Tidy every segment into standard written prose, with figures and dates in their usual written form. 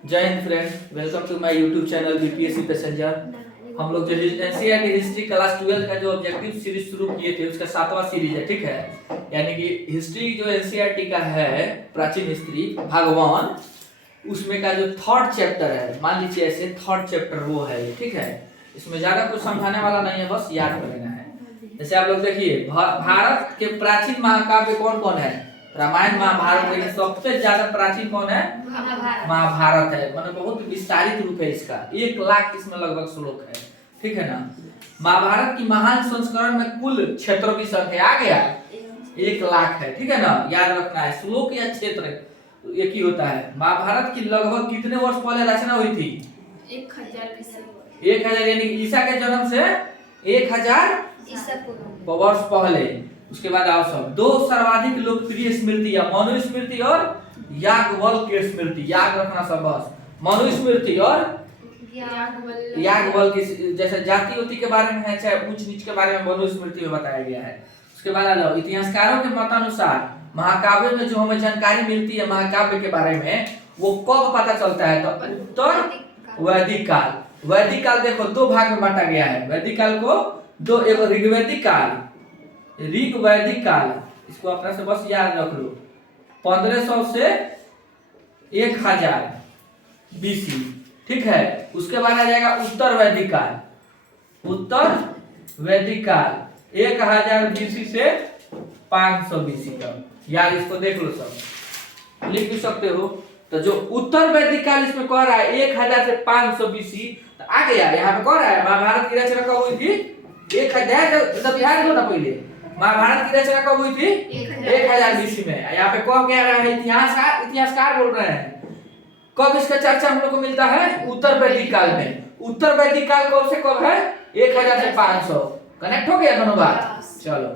जय हिंद friend, welcome to my YouTube channel BPSC passenger. हम लोग जो एनसीईआरटी हिस्ट्री क्लास 12 का जो ऑब्जेक्टिव सीरीज शुरू किए थे उसका 7वां सीरीज है, ठीक है। यानी कि हिस्ट्री जो एनसीईआरटी का है, प्राचीन हिस्ट्री भगवान, उसमें का जो थर्ड चैप्टर है, मान लीजिए ऐसे थर्ड चैप्टर वो है, ठीक है। इसमें ज्यादा कुछ समझाने वाला नहीं है, बस याद कर लेना है। जैसे आप लोग देखिए, भारत के प्राचीन महाकाव्य कौन कौन है? रामायण महाभारत, लेकिन सबसे ज्यादा प्राचीन कौन है? महाभारत है। मतलब बहुत विस्तारित रूप है इसका, 1 लाख इसमें लगभग श्लोक है, ठीक है ना। महाभारत की महान संस्करण में कुल क्षेत्रों की संख्या आ गया 1 लाख है, ठीक है ना। याद रखना है, श्लोक या क्षेत्र एक ही होता है। महाभारत की लगभग कितने वर्ष पहले रचना हुई थी? 1000 यानी ईसा के जन्म से 1000 वर्ष पहले। उसके बाद आओ सब, 2 सर्वाधिक लोकप्रिय स्मृतियां, मनुस्मृति और याज्ञवल्क्य स्मृति। याद रखना सब, बस मनुस्मृति और याज्ञवल्क्य की, जैसे जाति होती के बारे में है, चाहे ऊंच नीच के बारे में मनुस्मृति में बताया गया है। उसके बाद आ जाओ, इतिहासकारों के मतानुसार महाकाव्य में जो हमें जानकारी मिलती है महाकाव्य के बारे में, वो कब पता चलता है? तो उत्तर वैदिक काल। वैदिक काल देखो 2 भाग में बांटा गया है। वैदिक काल को दो, एक ऋग्वैदिक काल, ऋग्वैदिक काल, इसको अपना से बस याद रख लो, 1500 से 1000 बीसी, ठीक है। उसके बाद आ जाएगा उत्तर वैदिक काल। उत्तर वैदिक काल 1000 बीसी से 500 बीसी तक। यार इसको देख लो, सब लिख भी सकते हो। तो जो उत्तर वैदिक काल इसमें कह रहा है 1000 से 500 बीसी, तो आ गया यहाँ पे कह रहा है महाभारत की रचना कब हुई थी? 1000, ध्यान दो ना पहले, महाभारत की रचना कब हुई थी? 1000 बीसी में। यहाँ पे कह रहा है इतिहासकार बोल रहे हैं। कब इसका चर्चा हम लोग को मिलता है? उत्तर वैदिक काल में। उत्तर वैदिक काल कब से कब है? 1000 से 500। कनेक्ट हो गया दोनों बात? चलो,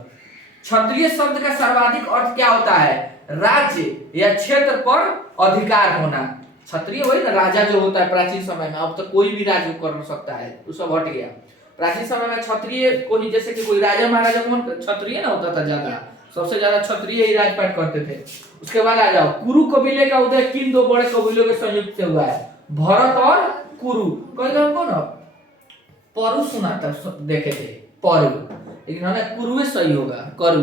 क्षत्रिय शब्द का सर्वाधिक अर्थ क्या होता है? राज्य या क्षेत्र पर अधिकार होना। क्षत्रिय वही ना, राजा जो होता है प्राचीन समय में। अब तो कोई भी राज्य कर सकता है, वो सब हट गया। प्राचीन समय में क्षत्रिय को ही, जैसे कि कोई राजा महाराजा कौन क्षत्रिय ना होता था ज्यादा, सबसे ज्यादा क्षत्रिय ही राजपाट करते थे। उसके बाद आ जाओ, कुरु कबीले का उदय किन 2 बड़े कबीलों के संयुक्त से हुआ है? भरत और कुरु। कहीं हमको ना परु सुना था, देखे थे परु, लेकिन हमें कुरुए सही होगा। करू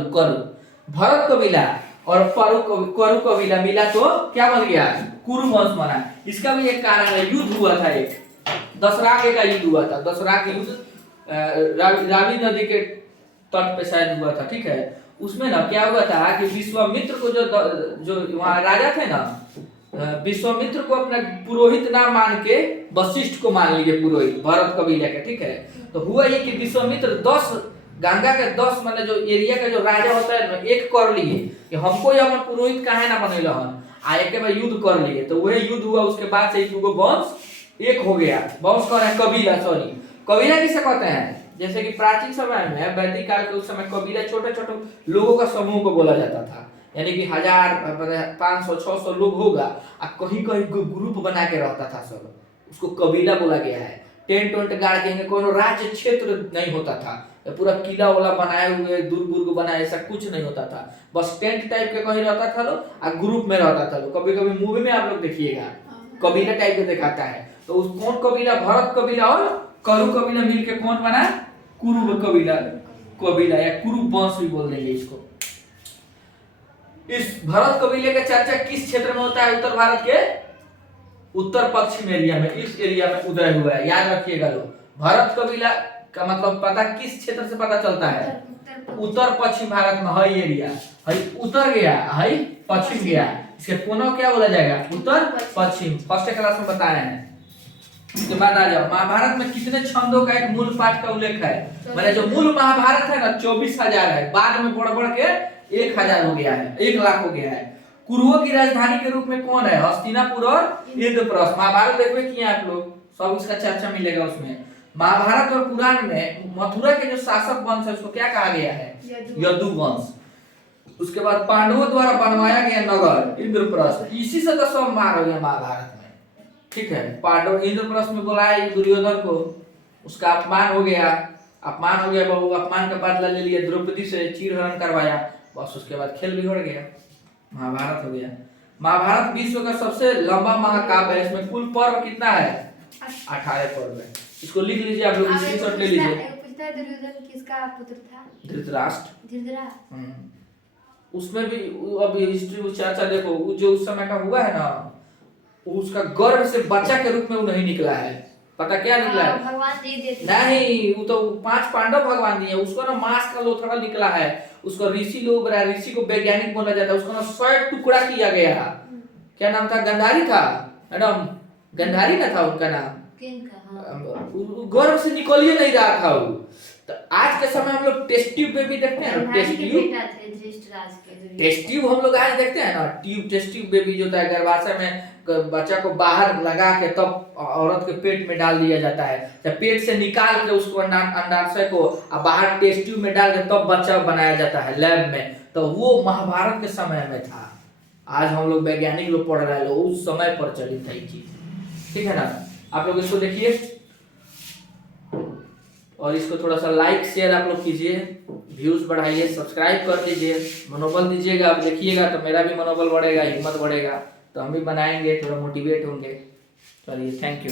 भरत कबीला और करु कबीला मिला तो क्या बन गया? कुरु वंश बना। इसका भी एक कारण है, युद्ध हुआ था, एक दशराग का युद्ध हुआ था। दशराग युद्ध रावी नदी के तट पे शायद हुआ था, ठीक है। उसमें ना क्या हुआ था कि विश्वामित्र को जो वहाँ राजा थे ना, विश्वामित्र को अपना पुरोहित ना मान के वशिष्ठ को मान लिए पुरोहित, भरत कबीले के, ठीक है। तो हुआ ये कि विश्वामित्र 10 गंगा के 10 मतलब जो एरिया का जो राजा होता है ना, एक कर लिए कि हमको ही अपन पुरोहित काहे ना बनेला हन, आए के बाद युद्ध कर लिए। तो वही युद्ध हुआ, उसके बाद से दुगो वंश एक हो गया। वंश कह रहे हैं कबीला, सॉरी कबीला किसे कहते हैं? जैसे कि प्राचीन समय में, वैदिक काल के उस समय कबीला छोटे छोटे लोगों का समूह को बोला जाता था। यानी कि 1000 500 600 लोग होगा, और कहीं कहीं ग्रुप बना के रहता था सब, उसको कबीला बोला गया है। टेंट वेंट गाड़ के, कोनो राज्य क्षेत्र नहीं होता था, पूरा किला वाला बनाए हुए, दुर्ग बनाए, ऐसा कुछ नहीं होता था। बस टेंट टाइप के कहीं रहता था लोग, और ग्रुप में रहता था लोग। कभी कभी मूवी में आप लोग देखिएगा कबीला टाइप के दिखाता है। तो उस कौन कबीला? भरत कबीला और करु कबीला मिलके कौन बना? कुरु कबीला या कुरु वंश भी बोल देंगे इसको। इस भरत कबीले का चर्चा किस क्षेत्र में होता है? उत्तर भारत के उत्तर पश्चिम एरिया में, इस एरिया में उदय हुआ है। याद रखिएगा लोग, भरत कबीला का मतलब पता किस क्षेत्र से पता चलता है? उत्तर पश्चिम भारत में है एरिया, है उत्तर गया, है पश्चिम गया। इसके कोनों क्या बोला जाएगा? उत्तर पश्चिम। फर्स्ट क्लास में बताए हैं। उसके बाद आ जाओ, महाभारत में कितने छंदों का एक मूल पाठ का उल्लेख है? मैंने जो मूल महाभारत है ना 24,000 है, बाद में बढ़ बढ़ के 1000 हो गया है, 1 लाख हो गया है। कुरुओं की राजधानी के रूप में कौन है? हस्तिनापुर और इंद्रप्रस्थ। महाभारत देखो किए आप लोग, सब इसका चर्चा मिलेगा उसमें। महाभारत और पुराण में मथुरा के जो शासक वंश है उसको क्या कहा गया है? यदुवंश। उसके बाद पांडवों द्वारा बनवाया गया नगर इंद्रप्रस्थ, इसी से तो सब मार हो गया महाभारत में, ठीक है। पांडव इंद्रप्रस्थ में बुलाया दुर्योधन को, उसका अपमान हो गया, बहु अपमान का बदला ले लिया, द्रौपदी से चीरहरण करवाया, बस उसके बाद खेल बिगड़ गया, महाभारत हो गया। महाभारत विश्व का सबसे लंबा महाकाव्य है। इसमें कुल पर्व कितना है? 18 पर्व है। इसको लिख लीजिए आप लोग, स्क्रीनशॉट ले लीजिए। दुर्योधन किसका पुत्र था? धृतराष्ट्र। उसमें भी अब हिस्ट्री चर्चा देखो, वो जो उस समय का हुआ है ना, उसका गर्भ से बच्चा के रूप में वो नहीं निकला है। पता क्या निकला है? भगवान दे देते नहीं, वो तो 5 पांडव भगवान दिए। उसको ना मांस का लोथड़ा निकला है। उसको ऋषि लोग, ऋषि को वैज्ञानिक बोला जाता है। उसको ना 100 टुकड़ा किया गया। क्या नाम था? गंधारी था मैडम, गंधारी ना था उनका नाम। गर्भ से निकल ही नहीं रहा था वो। तो आज के समय हम लोग टेस्ट ट्यूब बेबी देखते हैं ना, टेस्ट ट्यूब हम लोग आज देखते हैं ना, टेस्ट ट्यूब बेबी जो होता है, गर्भाशय में बच्चा को बाहर लगा के तब औरत के पेट में डाल दिया जाता है। जब पेट से निकाल के उसको अंडाशय को बाहर टेस्ट ट्यूब में डाल के तब बच्चा बनाया जाता है लैब में। तो वो महाभारत के समय में था। आज हम लोग वैज्ञानिक लोग पढ़ रहे हैं, उस समय पर चली था ये चीज। ठीक है ना? आप लोग इसको देखिए और इसको थोड़ा सा लाइक शेयर आप लोग कीजिए, व्यूज बढ़ाइए, सब्सक्राइब कर दीजिए, मनोबल दीजिएगा। आप देखिएगा तो मेरा भी मनोबल बढ़ेगा, हिम्मत बढ़ेगा, तो हम भी बनाएंगे, थोड़ा मोटिवेट होंगे। चलिए, थैंक यू।